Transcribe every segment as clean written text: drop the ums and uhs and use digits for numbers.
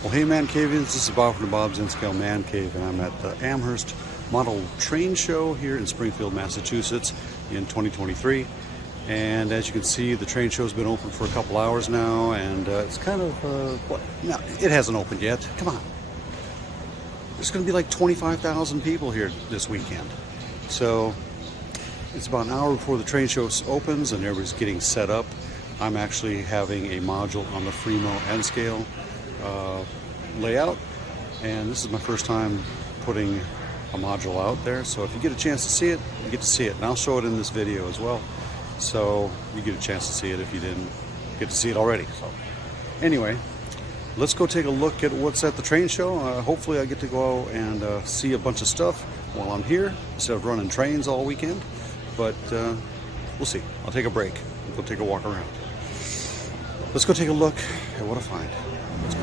Well, hey ManCavians, this is Bob from DaBob's N-Scale ManCave, and I'm at the Amherst Model Train Show here in Springfield, Massachusetts in 2023. And as you can see, the train show's been open for a couple hours now, and it's kind of, no, it hasn't opened yet. Come on. There's going to be like 25,000 people here this weekend. So it's about an hour before the train show opens and everybody's getting set up. I'm actually having a module on the Free-moN N-Scale layout, and this is my first time putting a module out there, so if you get a chance to see it, you get to see it, and I'll show it in this video as well, so you get a chance to see it if you didn't get to see it already. So anyway, let's go take a look at what's at the train show. Hopefully I get to go out and see a bunch of stuff while I'm here instead of running trains all weekend, but we'll see. I'll take a break and go take a walk around. Let's go take a look at what I find.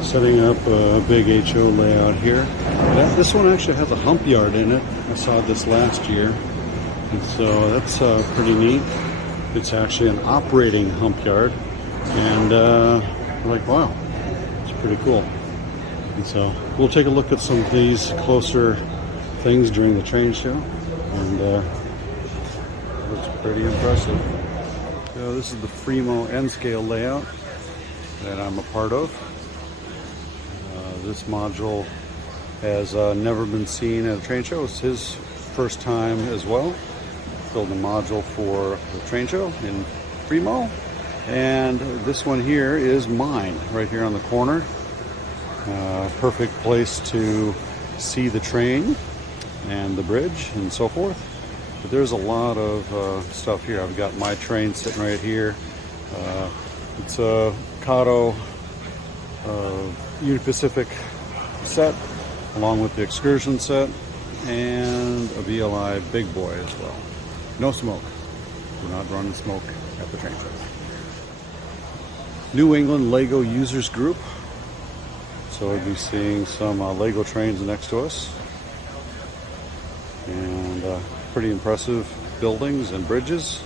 Setting up a big HO layout here. This one actually has a hump yard in it. I saw this last year, and so that's pretty neat. It's actually an operating hump yard, and I'm like, wow, it's pretty cool. And so we'll take a look at some of these closer things during the train show, and it looks pretty impressive. So this is the Free-moN N-Scale layout that I'm a part of. This module has never been seen at a train show. It's his first time as well. Building a module for the train show in Free-moN. And this one here is mine, right here on the corner. Perfect place to see the train and the bridge and so forth. But there's a lot of stuff here. I've got my train sitting right here. It's a Kato Union Pacific set, along with the excursion set, and a VLI big boy as well. No smoke. Do not run smoke at the train show. New England Lego Users Group. So we'll be seeing some Lego trains next to us. And pretty impressive buildings and bridges,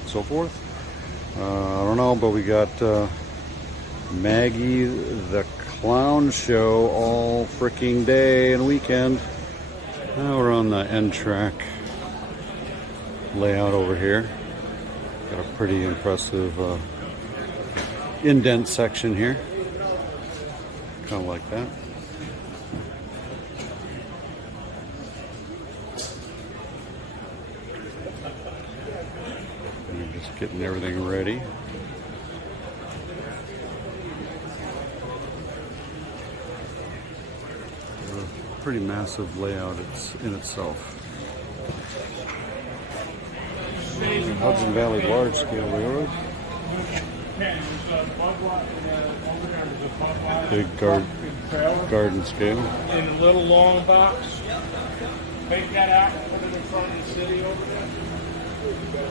and so forth. I don't know, but we got Maggie the Clown Show all freaking day and weekend. Now we're on the end track layout over here. Got a pretty impressive indent section here. Kind of like that. And just getting everything ready. Pretty massive layout in itself. Hudson Valley Large Scale Railroad. Big garden scale. In a little long box. Take that out and put it in front of the city over there.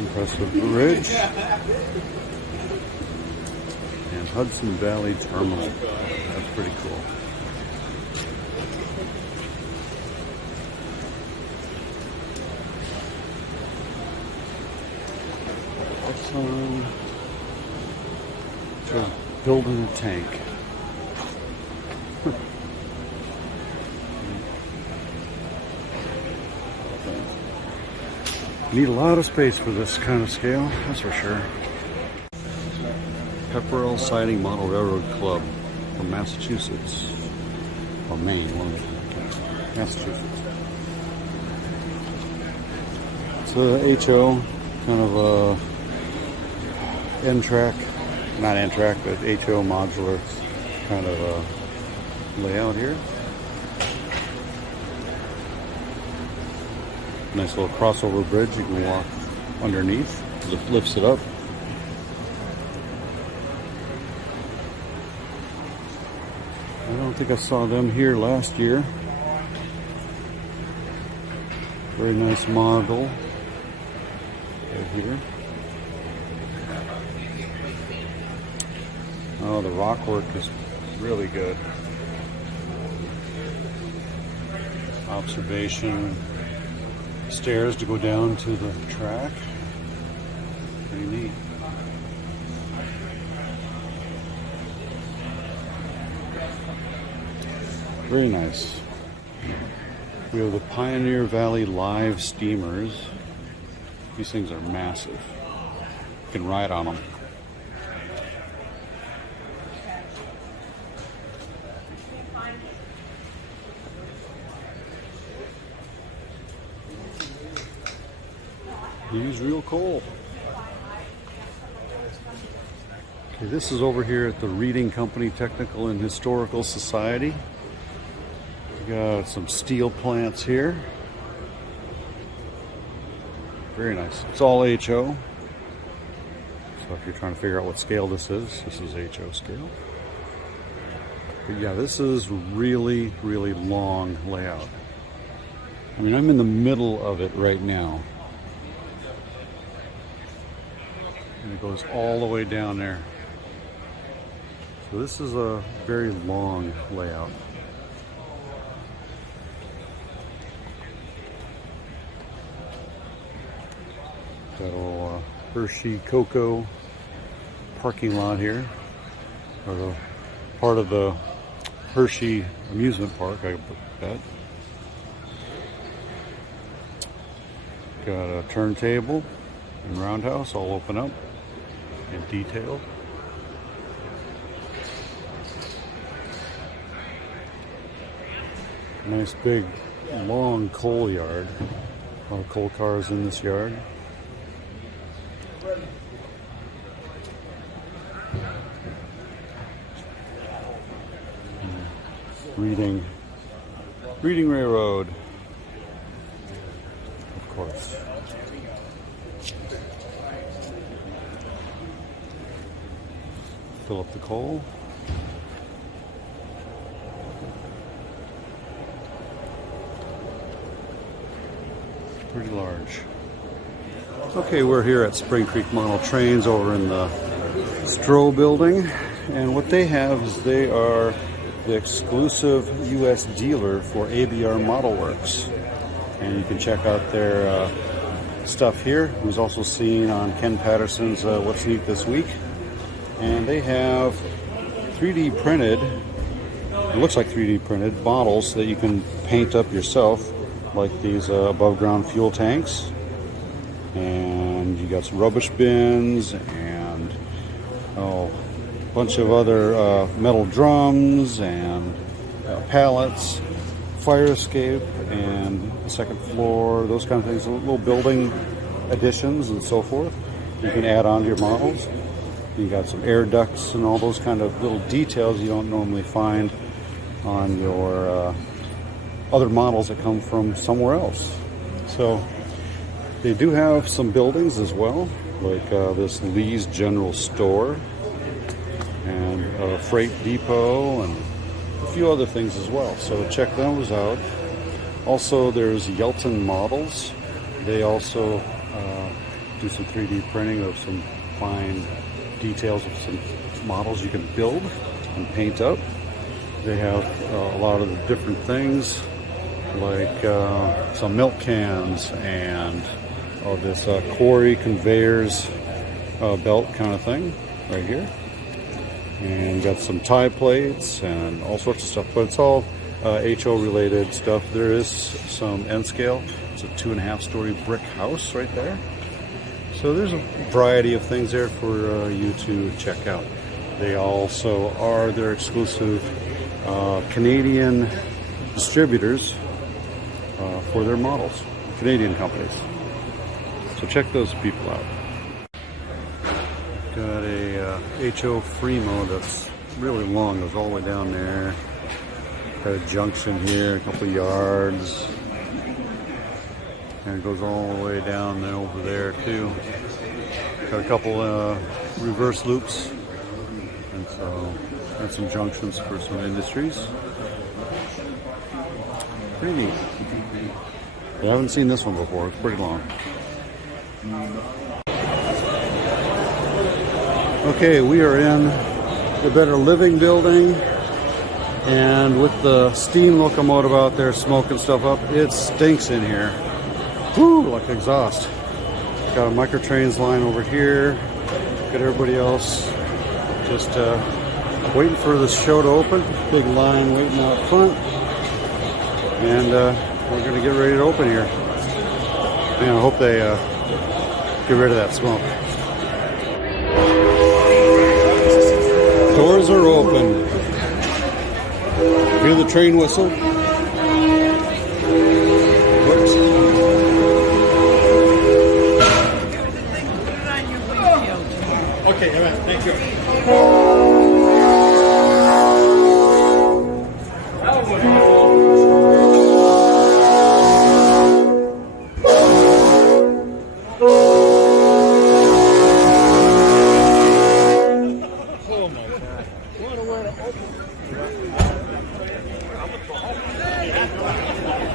Impressive bridge. And Hudson Valley Terminal. That's pretty cool. Building a tank. Need a lot of space for this kind of scale, that's for sure. Pepperell Siding Model Railroad Club from Massachusetts, or Maine, one of them. Massachusetts. It's a HO, kind of a N-track, not N-track, but HO modular kind of layout here. Nice little crossover bridge you can walk underneath. Lifts it up. I don't think I saw them here last year. Very nice model right here. Oh, the rock work is really good. Observation stairs to go down to the track. Pretty neat. Very nice. We have the Pioneer Valley Live Steamers. These things are massive. You can ride on them. Use real coal. Okay, this is over here at the Reading Company Technical and Historical Society. We got some steel plants here. Very nice. It's all HO. So if you're trying to figure out what scale this is HO scale. But yeah, this is really, really long layout. I mean, I'm in the middle of it right now. And it goes all the way down there. So this is a very long layout. Got a little Hershey Cocoa parking lot here. Or the part of the Hershey amusement park, I bet. Got a turntable and roundhouse all open up and detailed. Nice big long coal yard. A lot of coal cars in this yard. Reading Railroad, of course. Fill up the coal. Pretty large. Okay, we're here at Spring Creek Model Trains over in the Stroh building, and what they have is they are the exclusive U.S. dealer for ABR Model Works, and you can check out their stuff here. It was also seen on Ken Patterson's What's Neat This Week, and they have 3D printed, it looks like 3D printed models that you can paint up yourself, like these above ground fuel tanks, and you got some rubbish bins and a bunch of other metal drums and pallets, fire escape and the second floor, those kind of things, little building additions and so forth you can add on to your models. You got some air ducts and all those kind of little details you don't normally find on your other models that come from somewhere else. So they do have some buildings as well, like this Lee's General Store and a freight depot and a few other things as well. So check those out. Also, there's Yelton Models. They also do some 3D printing of some fine details of some models you can build and paint up. They have a lot of the different things, like some milk cans and this quarry conveyors belt kind of thing right here. And got some tie plates and all sorts of stuff, but it's all HO related stuff. There is some N scale. It's a 2.5-story brick house right there. So there's a variety of things there for you to check out. They also are their exclusive Canadian distributors for their models, Canadian companies. So check those people out. Got a HO Free-moN that's really long, goes all the way down there. Got a junction here, a couple of yards. And it goes all the way down there over there too. Got a couple reverse loops. And so, got some junctions for some industries. Pretty neat. I haven't seen this one before, it's pretty long. Okay, we are in the Better Living building, and with the steam locomotive out there smoking stuff up, it stinks in here. Whoo, like exhaust. Got a microtrains line over here. Got everybody else just waiting for the show to open. Big line waiting out front. And we're going to get ready to open here. Man, I hope they get rid of that smoke. Doors are open. Hear the train whistle? Works. Okay, thank you.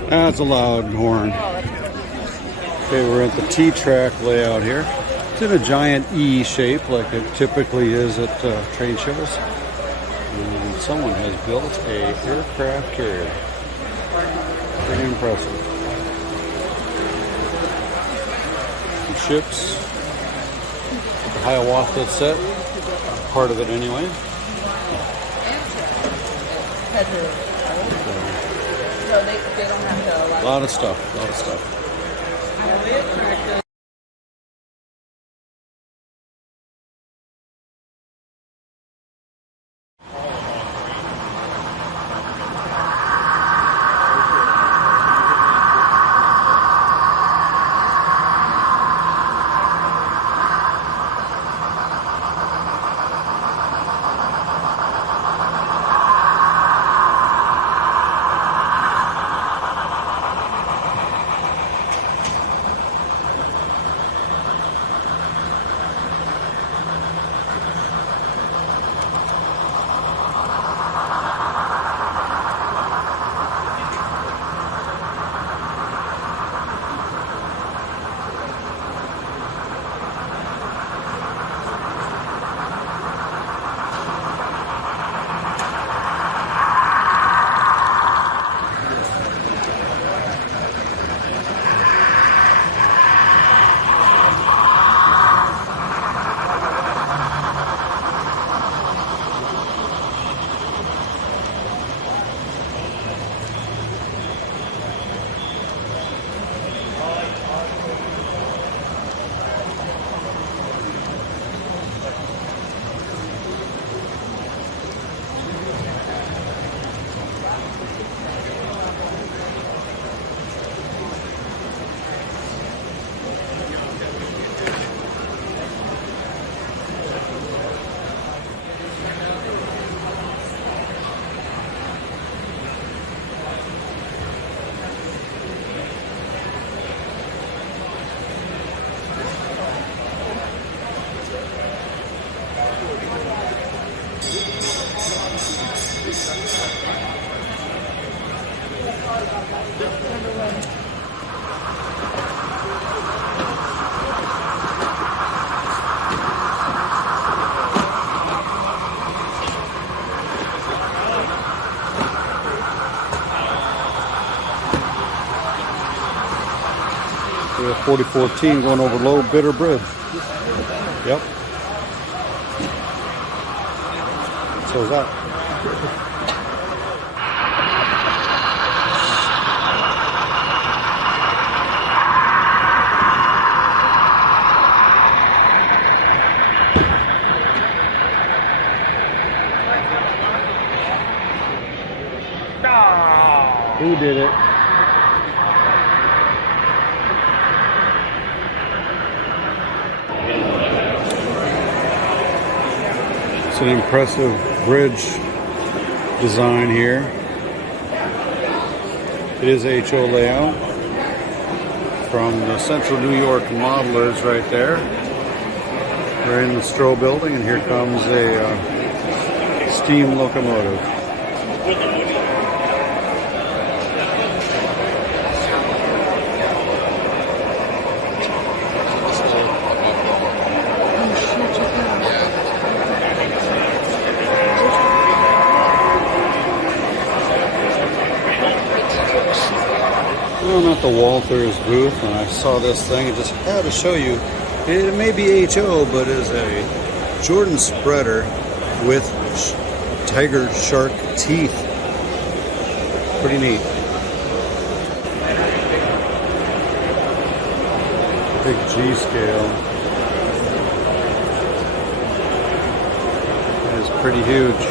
That's a loud horn. Okay, we're at the T-track layout here. It's in a giant E shape like it typically is at train shows. And someone has built a aircraft carrier. Pretty impressive. Some ships. The Hiawatha set. Part of it anyway. So they don't have to allow. A lot of stuff. We have 4014 going over Low Bitter Bridge. Yep. So is that. Who did it? It's an impressive bridge design here. It is HO layout from the Central New York modelers right there. We're in the Stroh building, and here comes a steam locomotive. I'm at the Walters booth, and I saw this thing and just had to show you. It may be HO, but it is a Jordan spreader with tiger shark teeth. Pretty neat. Big G scale. That is pretty huge.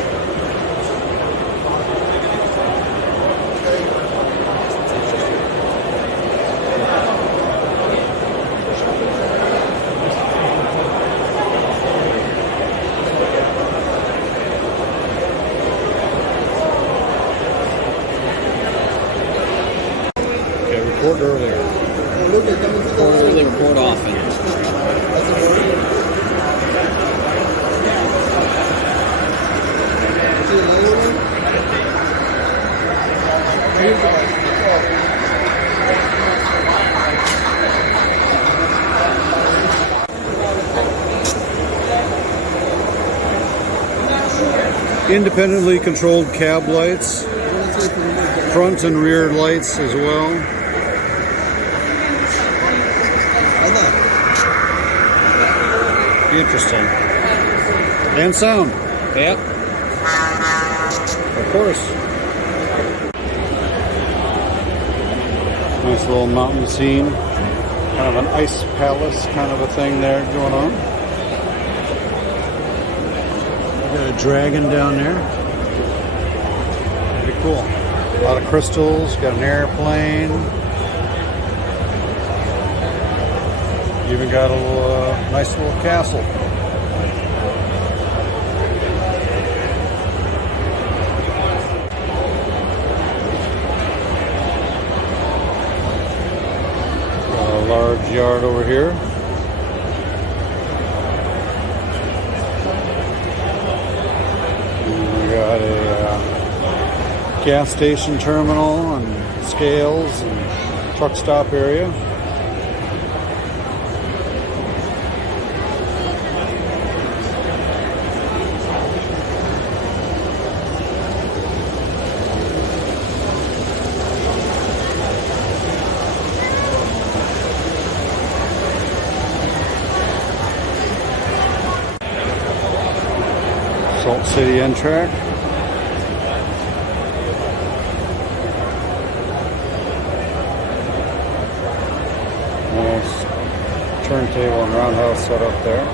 Record earlier. Record early, record often. Independently controlled cab lights, front and rear lights as well. Interesting. And sound. Yep. Of course. Nice little mountain scene. Kind of an ice palace kind of a thing there going on. Got a dragon down there. Pretty cool. A lot of crystals. Got an airplane. Even got a little, nice little castle. Got a large yard over here. And we got a gas station terminal and scales and truck stop area. Salt City N-Track. Nice turntable and roundhouse set up there.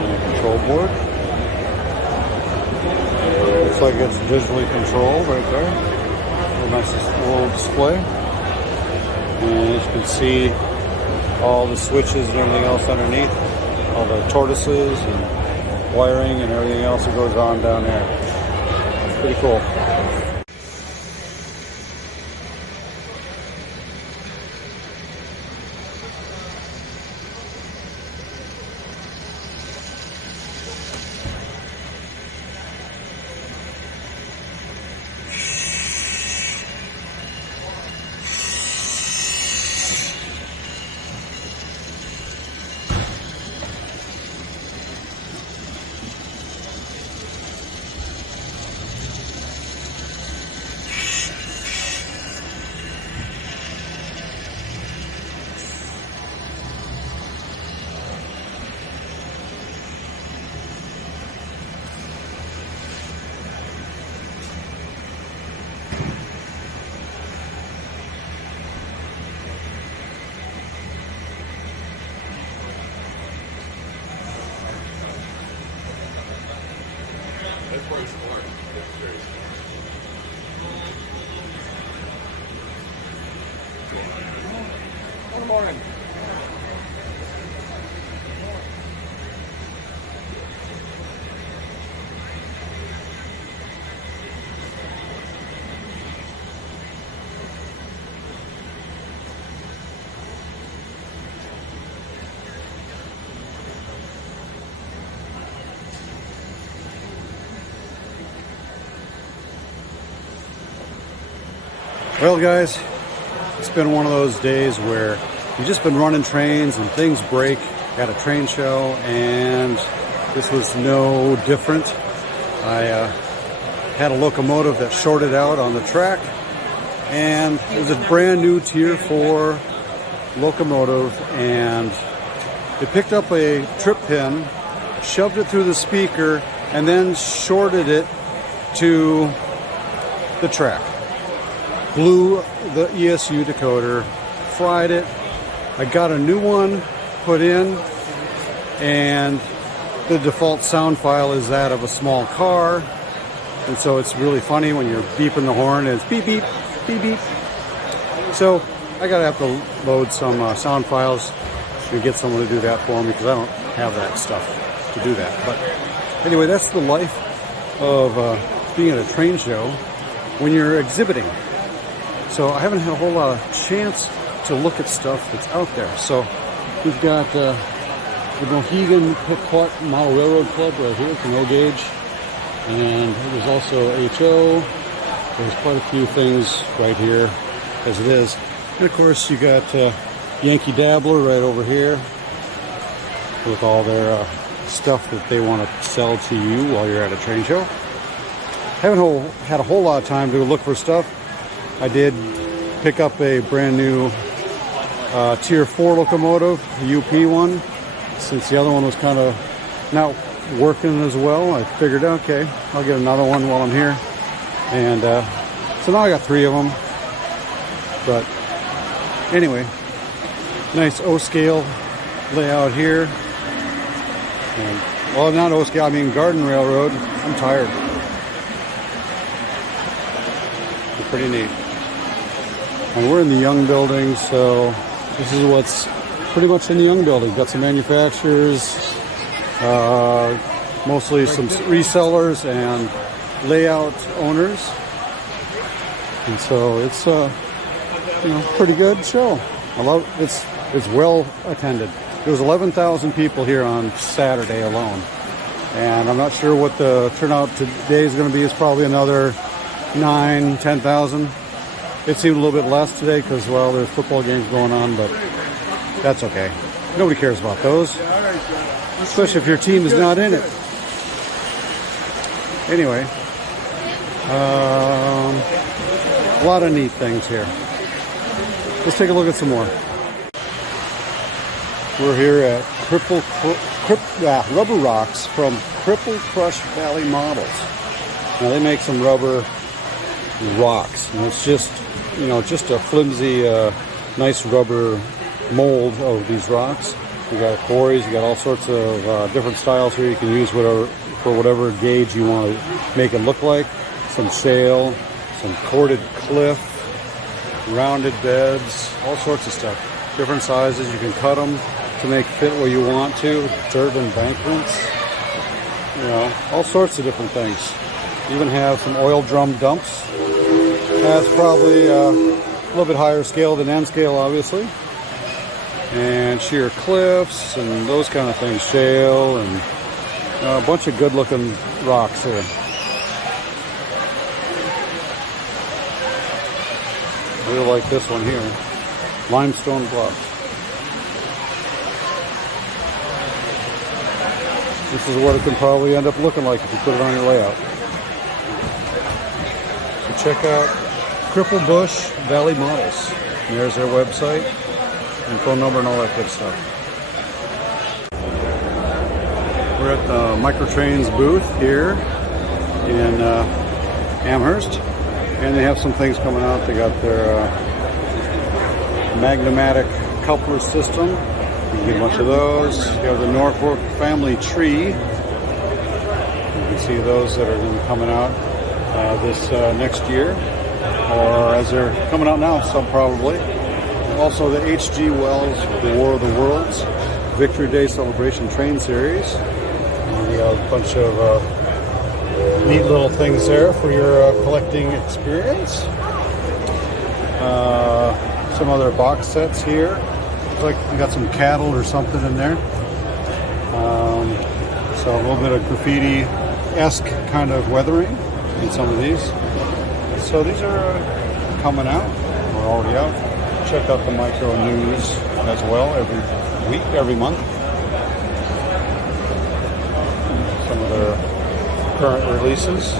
And a control board. Looks like it's visually controlled right there. A nice little display. And as you can see, all the switches and everything else underneath. All the tortoises and wiring and everything else that goes on down there. Pretty cool. That's pretty smart. That's very smart. Good morning. Well, guys, it's been one of those days where you've just been running trains and things break at a train show, and this was no different. I had a locomotive that shorted out on the track, and it was a brand new Tier 4 locomotive, and it picked up a trip pin, shoved it through the speaker, and then shorted it to the track. blew the ESU decoder, fried it. I got a new one put in, and the default sound file is that of a small car. And so it's really funny when you're beeping the horn, and it's beep, beep, beep, beep. So I gotta have to load some sound files and get someone to do that for me, because I don't have that stuff to do that. But anyway, that's the life of being at a train show when you're exhibiting. So I haven't had a whole lot of chance to look at stuff that's out there. So we've got the Mohegan Pequot Model Railroad Club right here, the no gauge. And there's also HO. There's quite a few things right here as it is. And of course you got Yankee Dabbler right over here with all their stuff that they want to sell to you while you're at a train show. Haven't had a whole lot of time to look for stuff. I did pick up a brand new Tier 4 locomotive, a UP one, since the other one was kind of not working as well. I figured, okay, I'll get another one while I'm here. And so now I got 3 of them. But anyway, nice O-scale layout here. And, well, not O-scale, I mean garden railroad. I'm tired. It's pretty neat. And we're in the Young building, so this is what's pretty much in the Young building. Got some manufacturers, mostly some resellers and layout owners. And so it's pretty good show. I love it. It's well attended. There was 11,000 people here on Saturday alone. And I'm not sure what the turnout today is going to be. It's probably another 9,000, 10,000. It seemed a little bit less today because, well, there's football games going on, but that's okay. Nobody cares about those, especially if your team is not in it. Anyway, a lot of neat things here. Let's take a look at some more. We're here at Rubber Rocks from Cripple Crush Valley Models. Now they make some rubber rocks, and it's just a flimsy, nice rubber mold of these rocks. You got quarries, you got all sorts of different styles here. You can use for whatever gauge you want to make it look like. Some shale, some corded cliff, rounded beds, all sorts of stuff. Different sizes, you can cut them to make fit where you want to. Dirt embankments, all sorts of different things. You even have some oil drum dumps. That's probably a little bit higher scale than N scale, obviously. And sheer cliffs and those kind of things, shale, and a bunch of good-looking rocks here. I really like this one here, limestone blocks. This is what it can probably end up looking like if you put it on your layout. So check out Cripple Bush Valley Models. And there's their website and phone number and all that good stuff. We're at the Microtrains booth here in Amherst, and they have some things coming out. They got their Magnomatic coupler system. You can get a bunch of those. You have the Norfolk family tree. You can see those that are going to be coming out this next year, or as they're coming out now, some probably. Also the H.G. Wells The War of the Worlds Victory Day Celebration Train Series. And we have a bunch of neat little things there for your collecting experience. Some other box sets here. Looks like we got some cattle or something in there. So a little bit of graffiti-esque kind of weathering in some of these. So these are coming out, or already out. Check out the micro news as well every week, every month. Some of their current releases.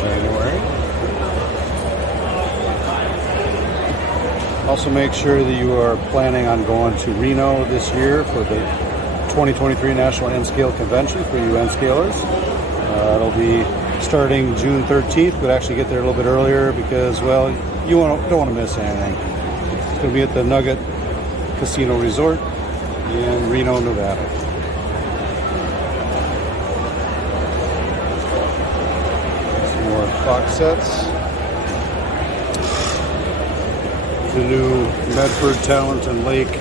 January. Also make sure that you are planning on going to Reno this year for the 2023 National N-Scale Convention for you N-Scalers. It'll be starting June 13th, but actually get there a little bit earlier because, well, you don't want to miss anything. It's going to be at the Nugget Casino Resort in Reno, Nevada. Some more box sets. The new Medford, Talent, and Lake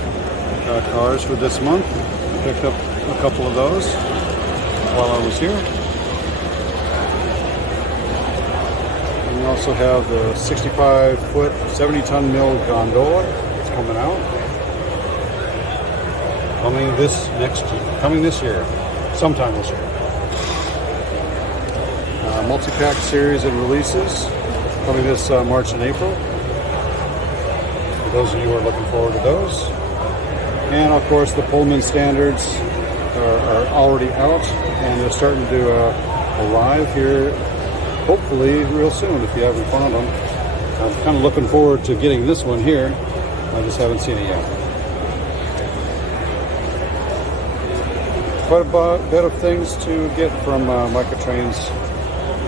cars for this month. I picked up a couple of those while I was here. And we also have the 65-foot, 70-ton mill gondola. It's coming out. Coming this year. Sometime this year. Multi-pack series and releases coming this March and April. For those of you who are looking forward to those. And of course the Pullman standards are already out and they're starting to arrive here hopefully real soon if you haven't found them. I'm kind of looking forward to getting this one here. I just haven't seen it yet. Quite a bit of things to get from Microtrains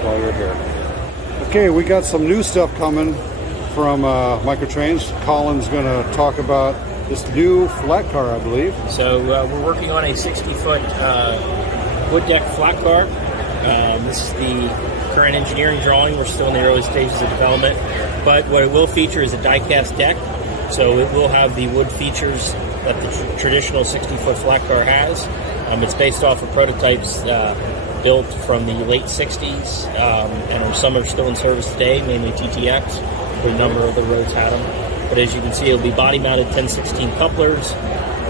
while you're here. Okay, we got some new stuff coming from Microtrains. Colin's going to talk about this new flat car, I believe. So we're working on a 60-foot wood deck flat car. This is the current engineering drawing. We're still in the early stages of development. But what it will feature is a die-cast deck. So it will have the wood features that the traditional 60-foot flat car has. It's based off of prototypes built from the late 60s, and some are still in service today, mainly TTX. A number of the roads had them. But as you can see, it'll be body-mounted 10/16 couplers.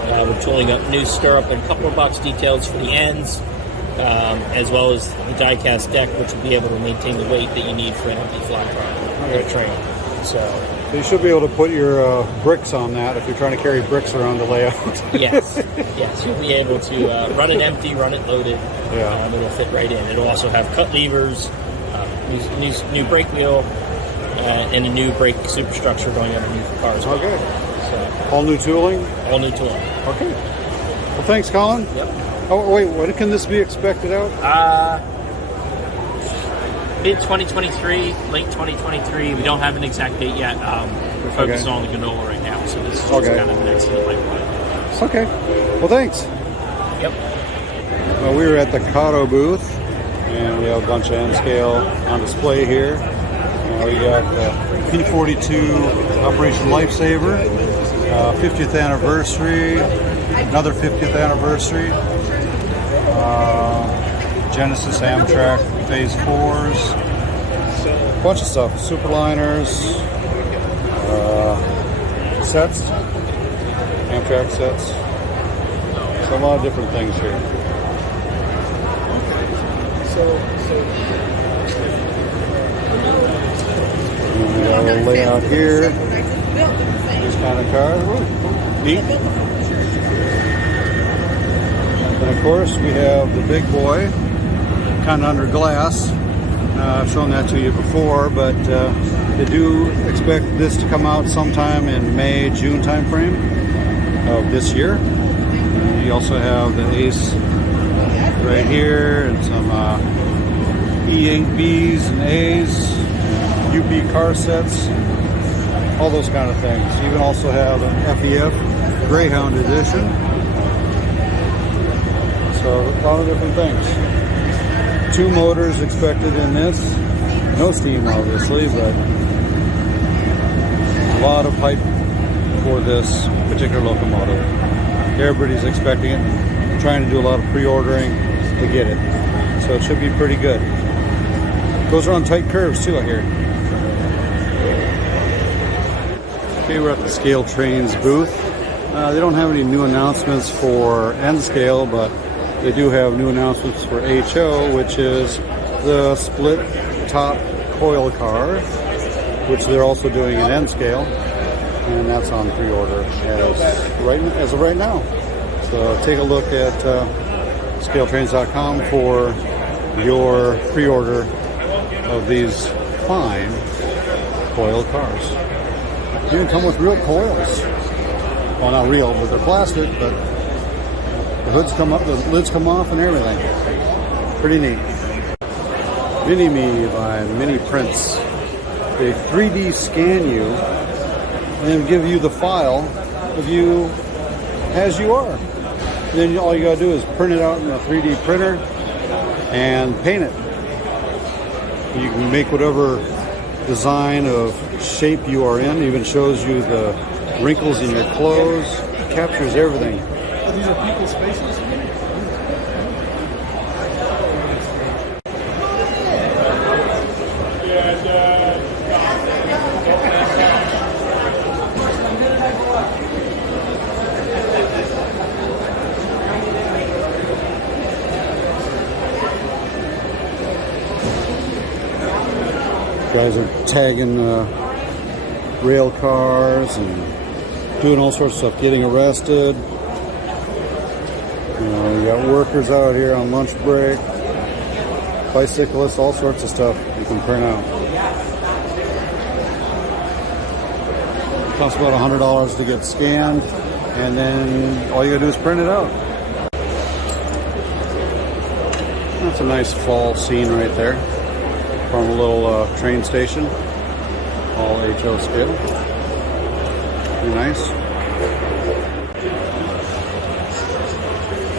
We're tooling up new stirrup and coupler box details for the ends, as well as the die-cast deck, which will be able to maintain the weight that you need for an empty flat car or train. So you should be able to put your bricks on that if you're trying to carry bricks around the layout. yes, you'll be able to run it empty, run it loaded. Yeah. It'll fit right in. It'll also have cut levers, new brake wheel, and a new brake superstructure going underneath the car as well. Okay. So, all new tooling? All new tooling. Okay. Well, thanks, Colin. Yep. Oh, wait, when can this be expected out? Mid-2023, late 2023. We don't have an exact date yet. We're focused on the gondola right now, so this is just kind of the next in the pipeline. Okay. Well, thanks. Yep. Well, we were at the Kato Booth, and we have a bunch of N-scale on display here. We got P42 Operation Lifesaver, 50th anniversary, another 50th anniversary, Genesis Amtrak Phase 4s, a bunch of stuff, Superliners, sets, Amtrak sets, so a lot of different things here. We got a little layout here. This kind of car. Ooh, neat. And of course, we have the big boy, kind of under glass. I've shown that to you before, but they do expect this to come out sometime in May, June timeframe of this year. You also have the Ace right here, and some E8Bs and A's. UP car sets, all those kind of things. You even also have an FEF Greyhound edition. So a lot of different things. 2 motors expected in this. No steam, obviously, but a lot of hype for this particular locomotive. Everybody's expecting it, trying to do a lot of pre-ordering to get it. So it should be pretty good. Those are on tight curves too, I hear. Okay, we're at the Scale Trains booth. They don't have any new announcements for N-Scale, but they do have new announcements for HO, which is the split top coil car, which they're also doing in N-Scale, and that's on pre-order as of right now. So take a look at scaletrains.com for your pre-order of these fine coil cars. They even come with real coils. Well, not real, but they're plastic, but the hoods come up, the lids come off and everything. Pretty neat. Mini-Me by Mini Prints. They 3D scan you and then give you the file of you as you are. And then all you gotta do is print it out in a 3D printer and paint it. You can make whatever design of shape you are in. It even shows you the wrinkles in your clothes. It captures everything. Oh, these are people's faces? Guys are tagging rail cars and doing all sorts of stuff, getting arrested. You know, you got workers out here on lunch break, bicyclists, all sorts of stuff you can print out. It costs about $100 to get scanned, and then all you gotta do is print it out. That's a nice fall scene right there. From a little train station, all HO scale. Pretty nice.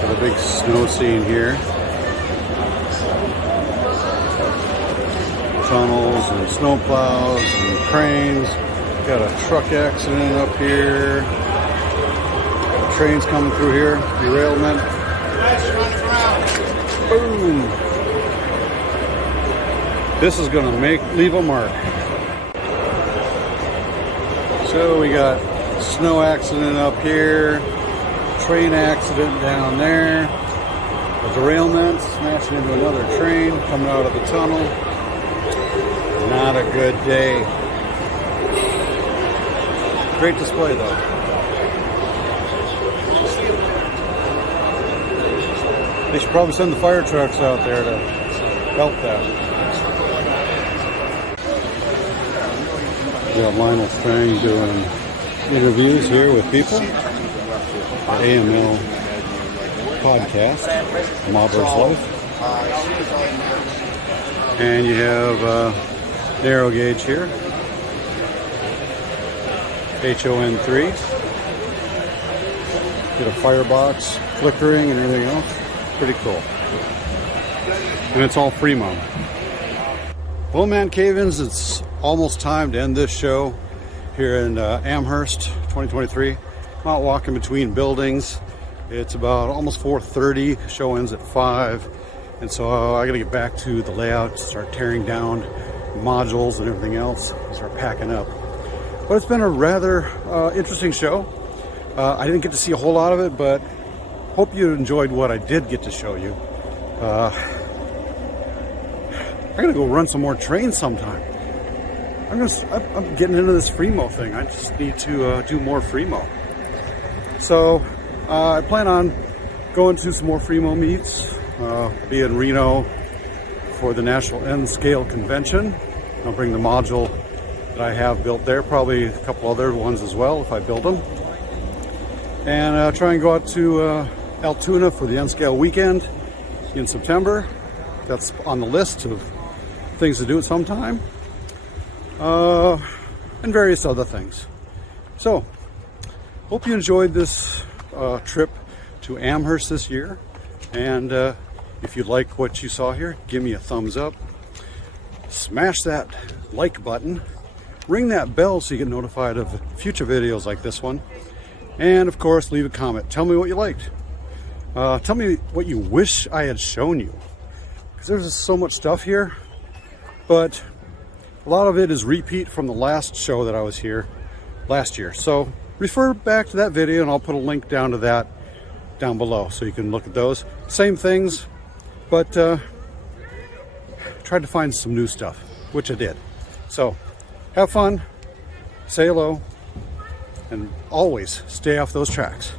Got a big snow scene here. Tunnels and snow plows and cranes. Got a truck accident up here. Trains coming through here. Derailment. Boom. This is going to leave a mark. So we got snow accident up here, train accident down there, a derailment, smashing into another train coming out of the tunnel. Not a good day. Great display though. They should probably send the fire trucks out there to help that. We got Lionel Strang doing interviews here with people. AML podcast, Mobber's Life. And you have narrow gauge here. HON3. Get a firebox, flickering and everything else. Pretty cool. And it's all Free-moN. Well, ManCavens, it's almost time to end this show here in Amherst 2023. I'm out walking between buildings. It's about almost 4:30. Show ends at 5. And so I got to get back to the layout, start tearing down modules and everything else, and start packing up. But it's been a rather interesting show. I didn't get to see a whole lot of it, but hope you enjoyed what I did get to show you. I gotta go run some more trains sometime. I'm getting into this Free-moN thing. I just need to do more Free-moN. So I plan on going to some more Free-moN meets. Be in Reno for the National N Scale Convention. I'll bring the module that I have built there, probably a couple other ones as well if I build them. And try and go out to Altoona for the N Scale weekend in September. That's on the list of things to do at some time. And various other things. So, hope you enjoyed this trip to Amherst this year. And if you like what you saw here, give me a thumbs up. Smash that like button. Ring that bell so you get notified of future videos like this one. And of course, leave a comment. Tell me what you liked. Tell me what you wish I had shown you. Because there's just so much stuff here. But a lot of it is repeat from the last show that I was here last year. So refer back to that video and I'll put a link down to that down below so you can look at those. Same things, but tried to find some new stuff, which I did. So have fun, say hello, and always stay off those tracks.